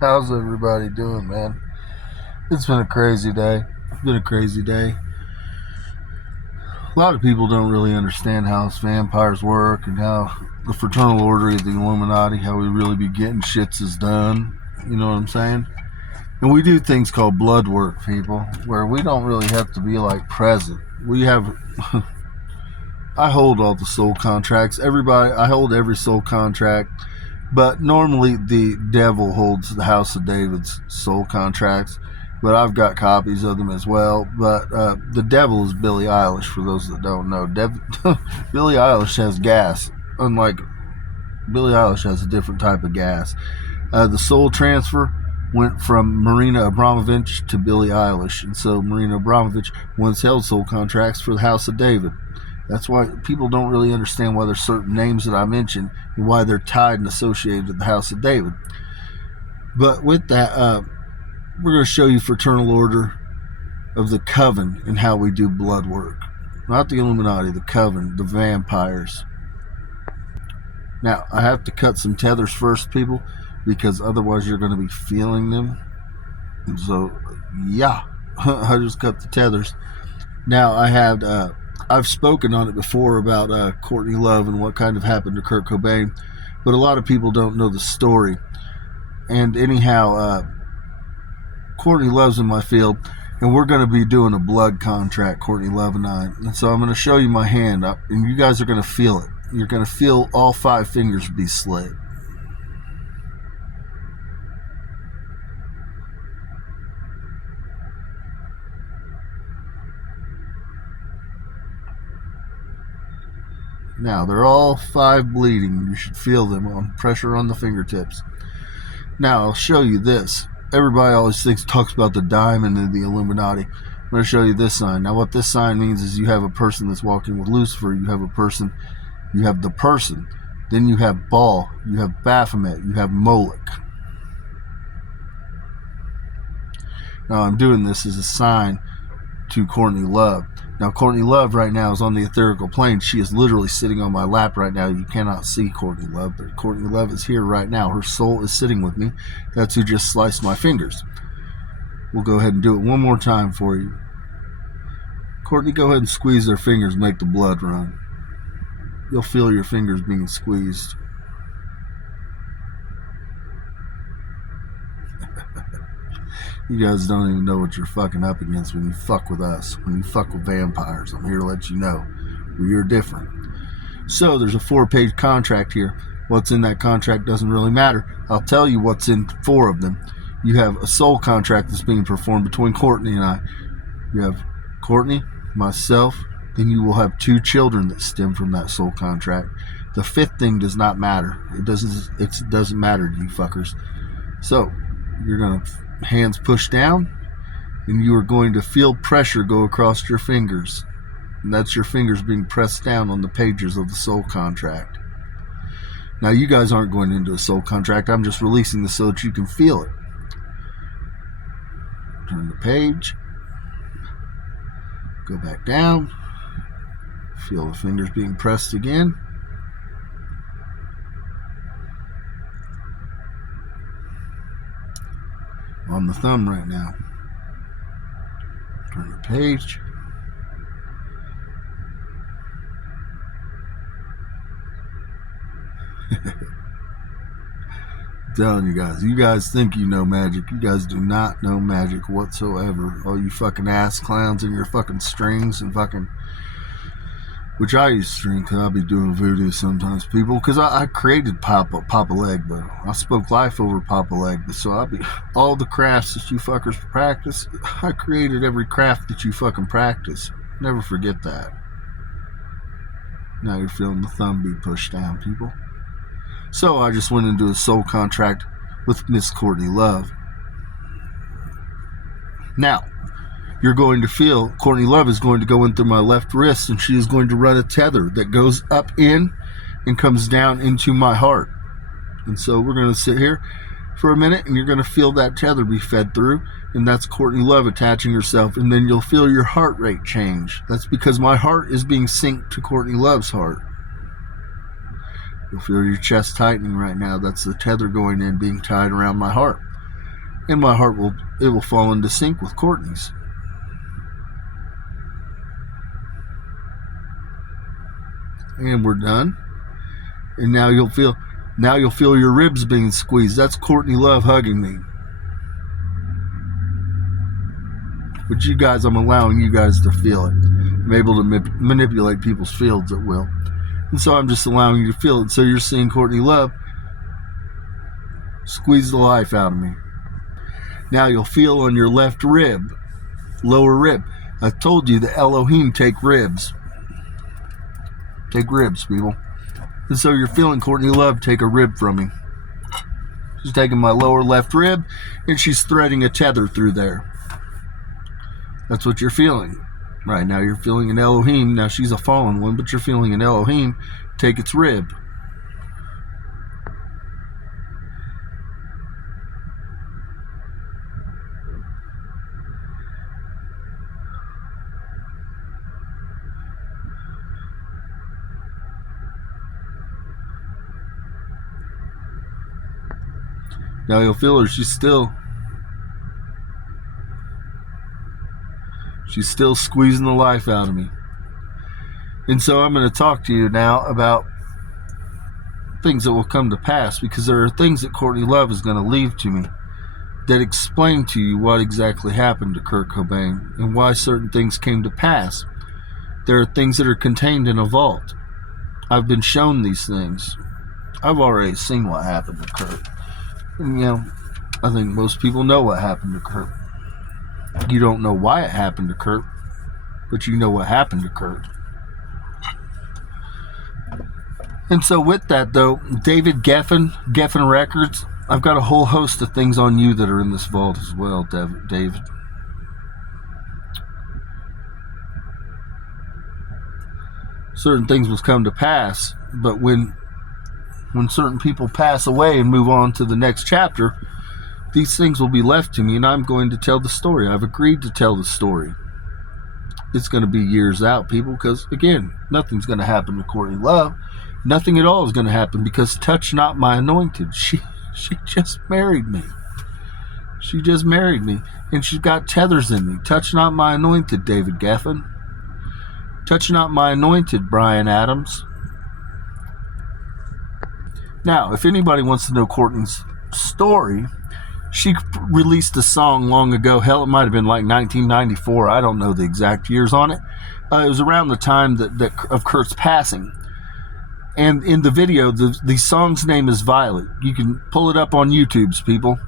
How's everybody doing, man? It's been a crazy day. A lot of people don't really understand how vampires work and how the Fraternal Order of the Illuminati, how we really be getting shits is done. You know what I'm saying? And we do things called blood work, people, where we don't really have to be like present. We have I hold all the soul contracts. I hold every soul contract. But normally the devil holds the House of David's soul contracts, but I've got copies of them as well. But the devil is Billie Eilish, for those that don't know. Billie Eilish has gas. Unlike Billie Eilish has a different type of gas. The soul transfer went from Marina Abramovich to Billie Eilish, and so Marina Abramovich once held soul contracts for the House of David. That's why people don't really understand why there's certain names that I mentioned and why they're tied and associated with the House of David. But with that, we're going to show you Fraternal Order of the Coven and how we do blood work. Not the Illuminati, the Coven, the vampires. Now, I have to cut some tethers first, people, because otherwise you're going to be feeling them. And so, yeah, I just cut the tethers. Now, I've spoken on it before about Courtney Love and what kind of happened to Kurt Cobain, but a lot of people don't know the story. And anyhow, Courtney Love's in my field, and we're going to be doing a blood contract, Courtney Love and I. And so I'm going to show you my hand, and you guys are going to feel it. You're going to feel all 5 fingers be slit. Now, they're all 5 bleeding. You should feel them on pressure on the fingertips. Now, I'll show you this. Everybody always talks about the diamond in the Illuminati. I'm going to show you this sign. Now, what this sign means is you have a person that's walking with Lucifer. You have the person. Then you have Baal. You have Baphomet. You have Moloch. Now, I'm doing this as a sign to Courtney Love. Now, Courtney Love right now is on the etherical plane. She is literally sitting on my lap right now. You cannot see Courtney Love, but Courtney Love is here right now. Her soul is sitting with me. That's who just sliced my fingers. We'll go ahead and do it one more time for you. Courtney, go ahead and squeeze their fingers, make the blood run. You'll feel your fingers being squeezed. You guys don't even know what you're fucking up against when you fuck with us, when you fuck with vampires. I'm here to let you know we are different. So there's a 4-page contract here. What's in that contract doesn't really matter. I'll tell you what's in 4 of them. You have a soul contract that's being performed between Courtney and I. You have Courtney, myself, then you will have 2 children that stem from that soul contract. The 5th thing does not matter. It doesn't matter to you fuckers. So you're going to hands push down, and you are going to feel pressure go across your fingers, and that's your fingers being pressed down on the pages of the soul contract. Now, you guys aren't going into a soul contract. I'm just releasing this so that you can feel it. Turn the page, go back down, feel the fingers being pressed again. On the thumb right now. Turn the page. I'm telling you guys think you know magic. You guys do not know magic whatsoever. All you fucking ass clowns and your fucking strings and fucking... Which I use string because I'll be doing voodoo sometimes, people. Because I created Papa Legba. I spoke life over Papa Legba. So all the crafts that you fuckers practice, I created every craft that you fucking practice. Never forget that. Now you're feeling the thumb be pushed down, people. So I just went into a soul contract with Miss Courtney Love. Now, you're going to feel Courtney Love is going to go in through my left wrist, and she is going to run a tether that goes up in and comes down into my heart. And so we're going to sit here for a minute, and you're going to feel that tether be fed through, and that's Courtney Love attaching herself, and then you'll feel your heart rate change. That's because my heart is being synced to Courtney Love's heart. You'll feel your chest tightening right now. That's the tether going in, being tied around my heart. and my heart will fall into sync with Courtney's. And we're done. And now you'll feel your ribs being squeezed. That's Courtney Love hugging me. But you guys, I'm allowing you guys to feel it. I'm able to manipulate people's fields at will. And so I'm just allowing you to feel it. So you're seeing Courtney Love squeeze the life out of me. Now you'll feel on your left rib, lower rib. I told you the Elohim take ribs. Take ribs, people. And so you're feeling Courtney Love take a rib from me. She's taking my lower left rib and she's threading a tether through there. That's what you're feeling. Right now you're feeling an Elohim. Now she's a fallen one, but you're feeling an Elohim take its rib. Now you'll feel her. She's still squeezing the life out of me. And so I'm going to talk to you now about things that will come to pass, because there are things that Courtney Love is going to leave to me that explain to you what exactly happened to Kurt Cobain and why certain things came to pass. There are things that are contained in a vault. I've been shown these things. I've already seen what happened to Kurt. And, I think most people know what happened to Kurt. You don't know why it happened to Kurt, but you know what happened to Kurt. And so with that, though, David Geffen Records, I've got a whole host of things on you that are in this vault as well, David. Certain things will come to pass, but when certain people pass away and move on to the next chapter, these things will be left to me, and I'm going to tell the story. I've agreed to tell the story. It's going to be years out, people, because, again, nothing's going to happen to Courtney Love. Nothing at all is going to happen, because touch not my anointed. She just married me. She just married me, and she's got tethers in me. Touch not my anointed, David Geffen. Touch not my anointed, Bryan Adams. Now, if anybody wants to know Courtney's story, she released a song long ago. Hell, it might have been like 1994. I don't know the exact years on it. It was around the time that of Kurt's passing. And in the video, the song's name is Violet. You can pull it up on YouTube's, people.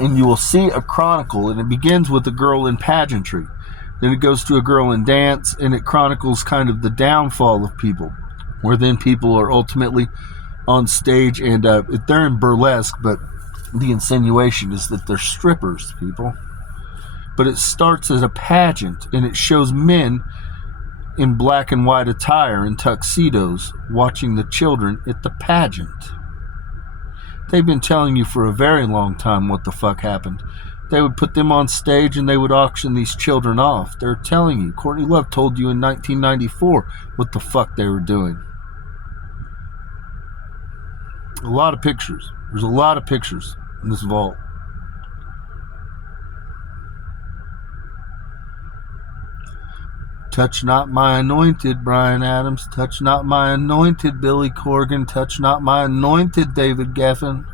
And you will see a chronicle, and it begins with a girl in pageantry. Then it goes to a girl in dance, and it chronicles kind of the downfall of people, where then people are ultimately on stage, and they're in burlesque, but the insinuation is that they're strippers, people. But it starts as a pageant, and it shows men in black and white attire and tuxedos watching the children at the pageant. They've been telling you for a very long time what the fuck happened. They would put them on stage and they would auction these children off. They're telling you. Courtney Love told you in 1994 what the fuck they were doing. A lot of pictures. There's a lot of pictures in this vault. Touch not my anointed, Bryan Adams. Touch not my anointed, Billy Corgan. Touch not my anointed, David Geffen.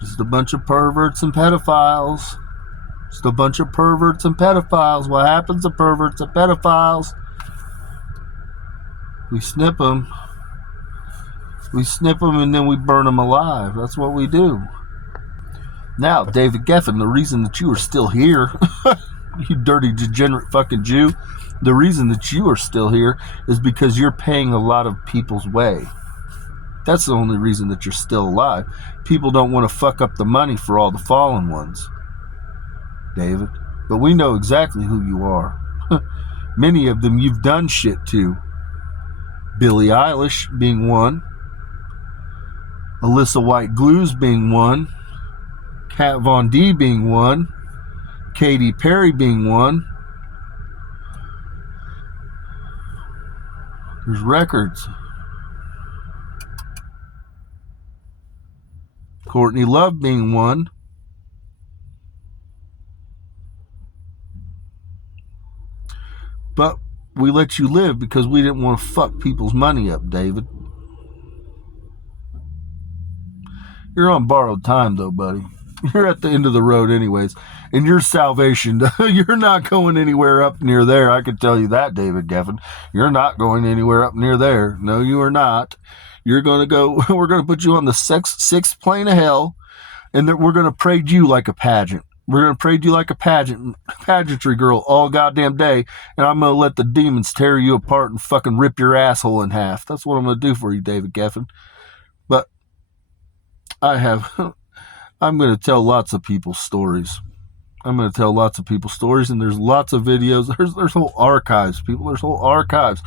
Just a bunch of perverts and pedophiles. Just a bunch of perverts and pedophiles. What happens to perverts and pedophiles? We snip them. We snip them and then we burn them alive. That's what we do. Now, David Geffen, the reason that you are still here, you dirty, degenerate fucking Jew, the reason that you are still here is because you're paying a lot of people's way. That's the only reason that you're still alive. People don't want to fuck up the money for all the fallen ones, David. But we know exactly who you are. Many of them you've done shit to. Billie Eilish being one. Alyssa White Glues being one. Kat Von D being one. Katy Perry being one. There's records. Courtney Love being one. But we let you live because we didn't want to fuck people's money up, David. You're on borrowed time, though, buddy. You're at the end of the road anyways. And your salvation, you're not going anywhere up near there. I can tell you that, David Geffen. You're not going anywhere up near there. No, you are not. You're going to go, we're going to put you on the sixth plane of hell, and we're going to parade you like a pageant. We're going to parade you like a pageantry girl all goddamn day, and I'm going to let the demons tear you apart and fucking rip your asshole in half. That's what I'm going to do for you, David Geffen. But I'm going to tell lots of people's stories. I'm going to tell lots of people's stories, and there's lots of videos. There's whole archives, people. There's whole archives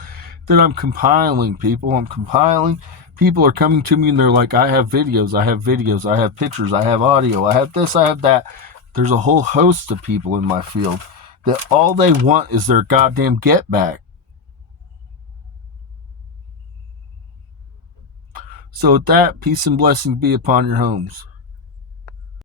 that I'm compiling, people. I'm compiling. People are coming to me, and they're like, I have videos, I have pictures, I have audio, I have this, I have that. There's a whole host of people in my field that all they want is their goddamn get back. So with that, peace and blessing be upon your homes.